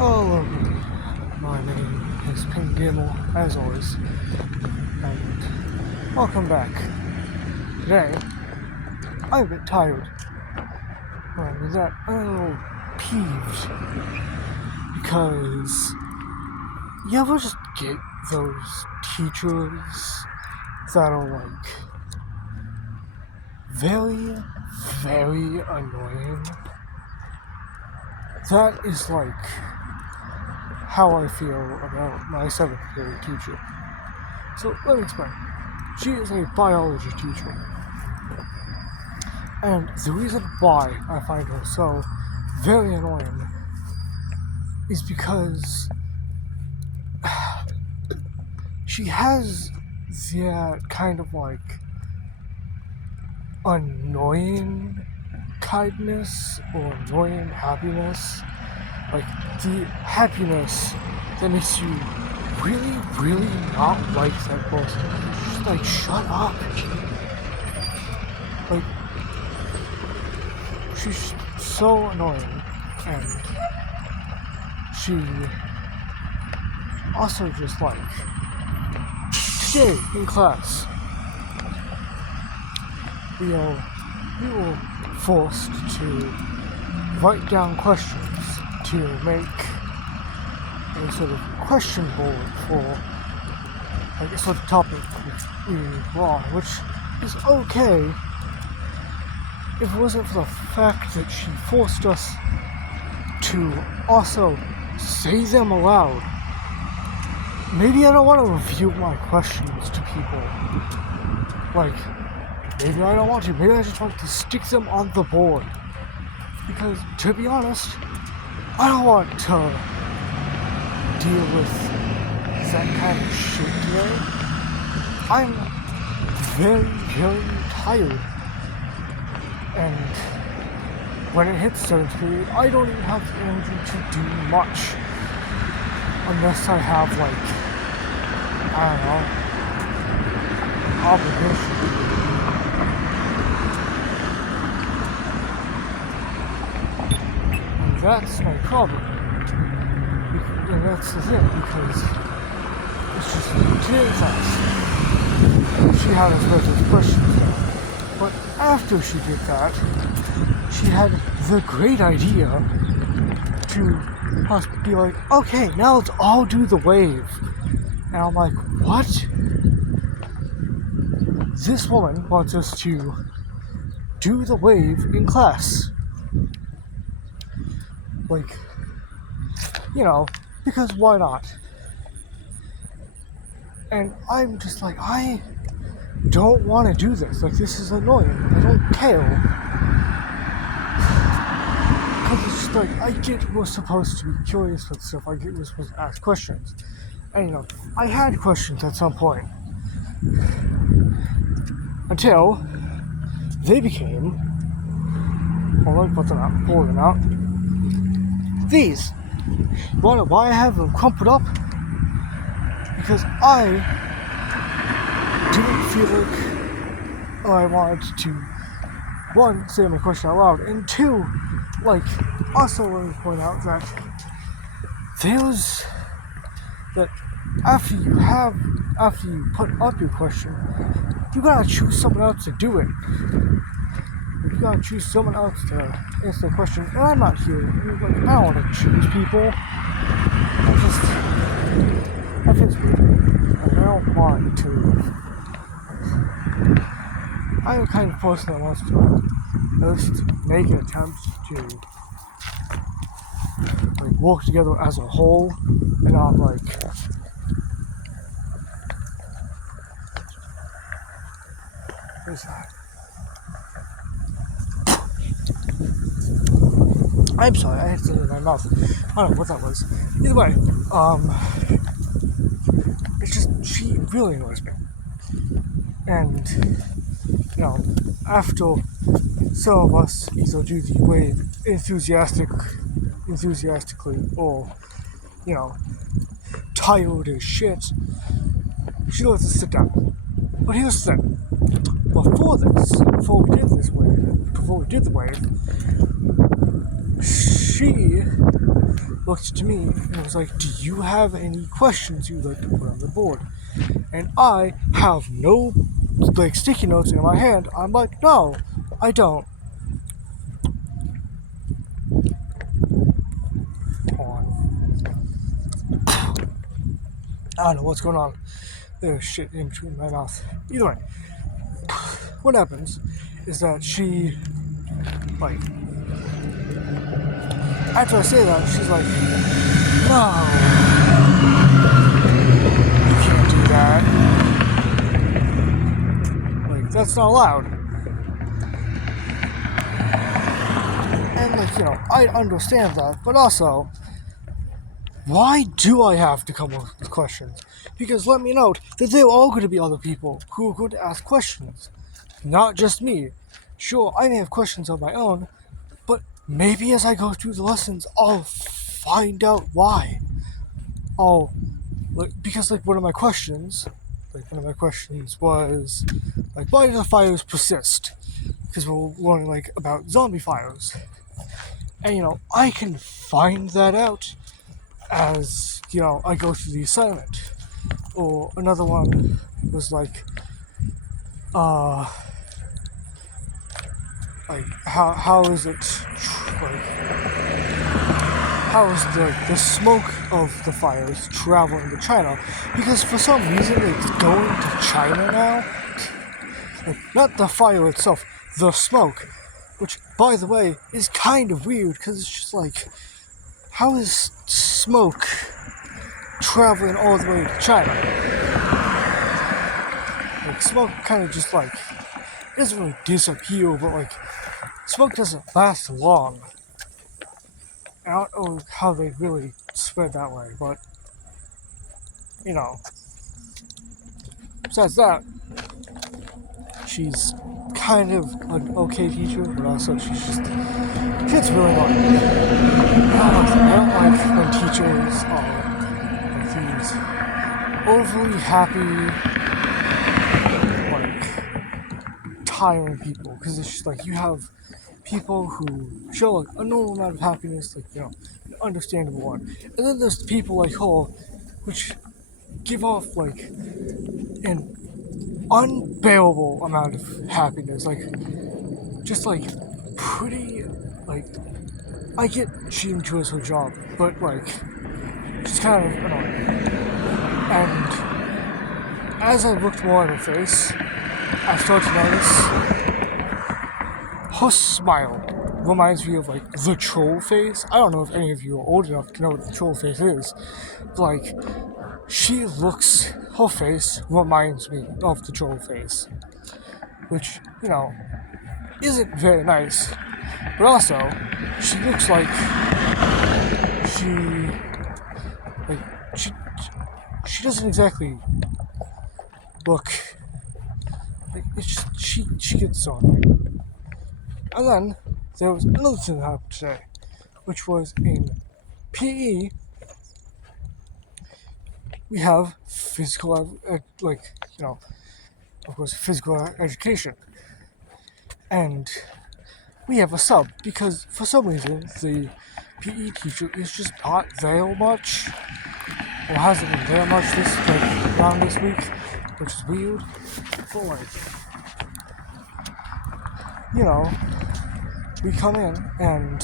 Hello, my name is Pink Gimel, as always, and welcome back. Today, I'm a bit tired. With that, I'm a little peeved, because you ever just get those teachers that are like, very, very annoying? That is like how I feel about my 7th grade teacher. So let me explain. She is a biology teacher. And the reason why I find her so very annoying is because she has that kind of like annoying kindness or annoying happiness. Like the happiness that makes you really, really not like that person. Just like, shut up. Like, she's so annoying, and she also just like, today in class, we were forced to write down questions to make a sort of question board for like a sort of topic we were on, which is okay if it wasn't for the fact that she forced us to also say them aloud. Maybe I don't want to review my questions to people. Like, maybe I don't want to. Maybe I just want to stick them on the board. Because, to be honest, I don't want to deal with that kind of shit today. I'm very, very tired. And when it hits 7th grade, I don't even have the energy to do much. Unless I have, like, I don't know, obligation. That's my problem, and that's the thing, because it's just today class. She had us write those questions down, but after she did that, she had the great idea to us be like, okay, now let's all do the wave. And I'm like, what? This woman wants us to do the wave in class. Like, you know, because why not? And I'm just like, I don't want to do this. Like, this is annoying. I don't care. Because it's just like, I get we're supposed to be curious with stuff. I get we're supposed to ask questions. And, you know, I had questions at some point. Until they became, well, let me put them out, pull them out. These. You wanna know why I have them crumpled up? Because I didn't feel like I wanted to, one, say my question out loud, and two, like, also let me point out that after you put up your question, you gotta choose someone else to do it. You gotta choose someone else to answer the question, and I'm not here. Like, I don't want to choose people. I think it's weird. Like, I don't want to. I'm the kind of person that wants to at least make an attempt to like work together as a whole, and not like. What is that? I'm sorry, I had something in my mouth. I don't know what that was. Either way, it's just, she really annoys me. And, you know, after some of us either do the wave enthusiastically, or, you know, tired as shit, she lets us sit down. But here's the thing. Before we did the wave, she looked to me and was like, "Do you have any questions you'd like to put on the board?" And I have no like sticky notes in my hand. I'm like, "No, I don't." I don't know what's going on. There's shit in between my mouth. Either way, what happens is that she, like, after I say that, she's like, "No, you can't do that. Like, that's not allowed." And, like, I understand that, but also, why do I have to come up with questions? Because let me note that there are all going to be other people who are going to ask questions, not just me. Sure, I may have questions of my own, but maybe as I go through the lessons, I'll find out why. Because one of my questions was, like, why do the fires persist? Because we're learning, like, about zombie fires. And, I can find that out as, I go through the assignment. Or another one was like how is it, like, how is the smoke of the fires traveling to China? Because for some reason it's going to China now. Like, not the fire itself, the smoke. Which, by the way, is kind of weird, because it's just like, how is smoke traveling all the way to China? Like, smoke kind of just, like, doesn't really disappear, but, like, smoke doesn't last long. I don't know how they really spread that way, but, besides that, she's kind of an okay teacher, but also she gets really annoying. I don't like when teachers are like these overly happy, like, tiring people, because it's just like you have people who show like a normal amount of happiness, like, an understandable one, and then there's people like her, which give off like an unbearable amount of happiness, like, just like pretty, like, I get she enjoys her job, but like she's kind of annoying. And as I looked more at her face, I started to notice her smile reminds me of like the troll face. I don't know if any of you are old enough to know what the troll face is. But, like, her face reminds me of the troll face, which, isn't very nice. But also, she looks like she doesn't exactly look like, it's just she gets on. And then there was another thing that happened today, which was in PE. We have physical, of course, physical education, and we have a sub, because for some reason the PE teacher is just not there much, or hasn't been there much around this week, which is weird. But like, we come in and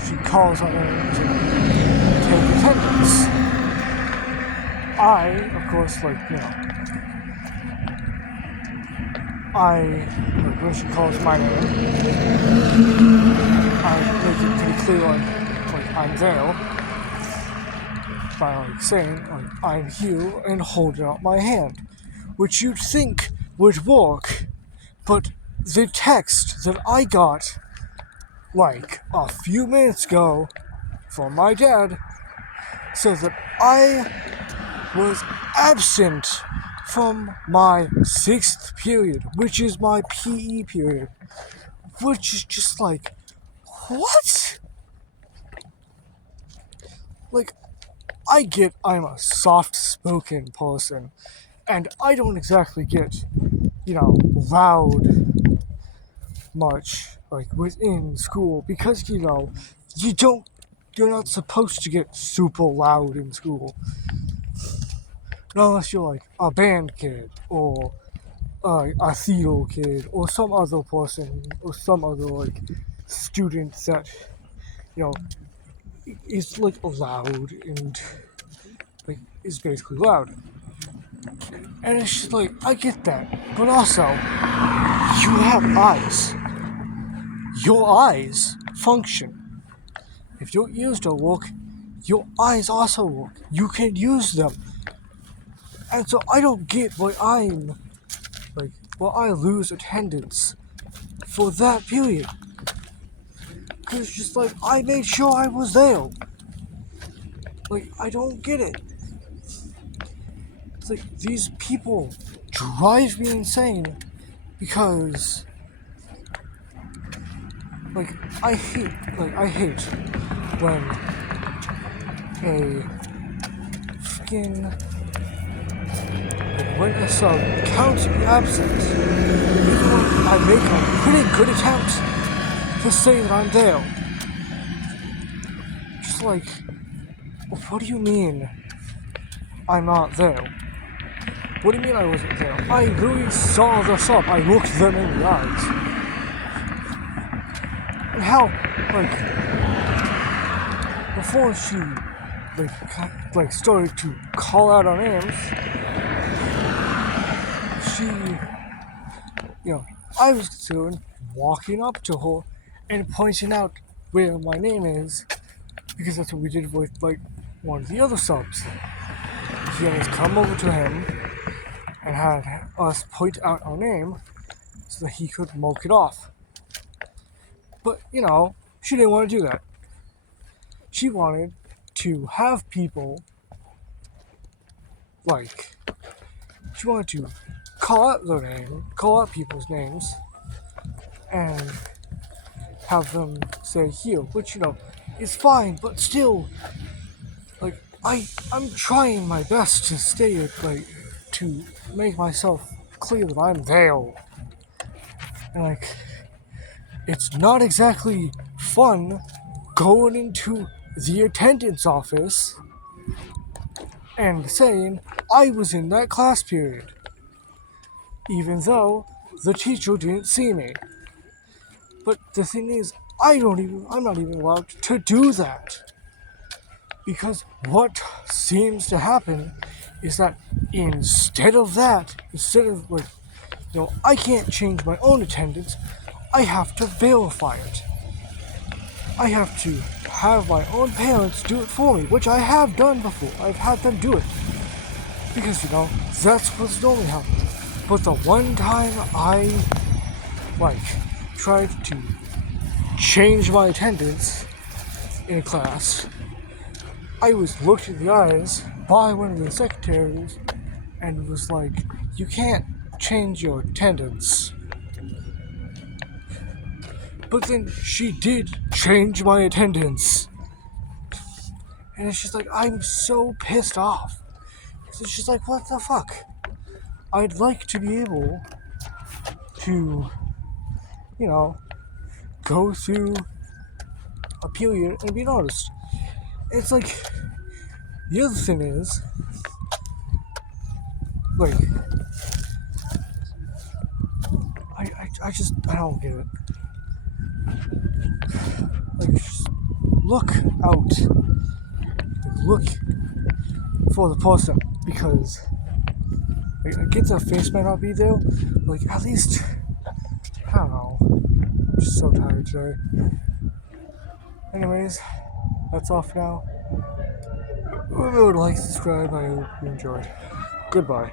she calls on her to take attendance. I, of course, when she calls my name, I make it pretty clear, I'm there, by, saying, I'm here, and holding out my hand, which you'd think would work, but the text that I got, a few minutes ago, from my dad, says that I was absent from my 6th period, which is my PE period, which is just like, what? Like, I get I'm a soft-spoken person, and I don't exactly get, loud much. like within school, because you're not supposed to get super loud in school. Not unless you're like a band kid or a theater kid or some other person or some other like student that you know is like loud and like is basically loud. And it's just like I get that, but also you have eyes. Your eyes function. If your ears don't work, your eyes also work. You can use them. And so I don't get why I lose attendance for that period. Cause it's just like I made sure I was there. Like I don't get it. It's like these people drive me insane because I hate when a freaking when a sub counts me absent, even when I make a pretty good attempt to say that I'm there. Just like, what do you mean I'm not there? What do you mean I wasn't there? I really saw the sub. I looked them in the eyes. And how, before she, started to call out our names, I was concerned walking up to her and pointing out where my name is, because that's what we did with, one of the other subs. He had us come over to him and had us point out our name so that he could mark it off. But, she didn't want to do that. She wanted to have people, she wanted to call out people's names, and have them say here, which, is fine, but still, I'm trying my best to stay, to make myself clear that I'm there. And, it's not exactly fun going into the attendance office and saying I was in that class period, even though the teacher didn't see me. But the thing is, I'm not even allowed to do that. Because what seems to happen is that instead of I can't change my own attendance, I have to verify it. I have to have my own parents do it for me, which I have done before. I've had them do it. Because, that's what's normally happening. But the one time I, tried to change my attendance in a class, I was looked in the eyes by one of the secretaries and was like, you can't change your attendance. But then she did change my attendance. And it's just like, I'm so pissed off. It's just like, what the fuck? I'd like to be able to, go through a period and be noticed. It's like, the other thing is, I don't get it. Just look out. Look for the person, because I get the face might not be there. At least, I don't know. I'm just so tired today. Anyways, that's all for now. Remember to like, subscribe. I hope you enjoyed. Goodbye.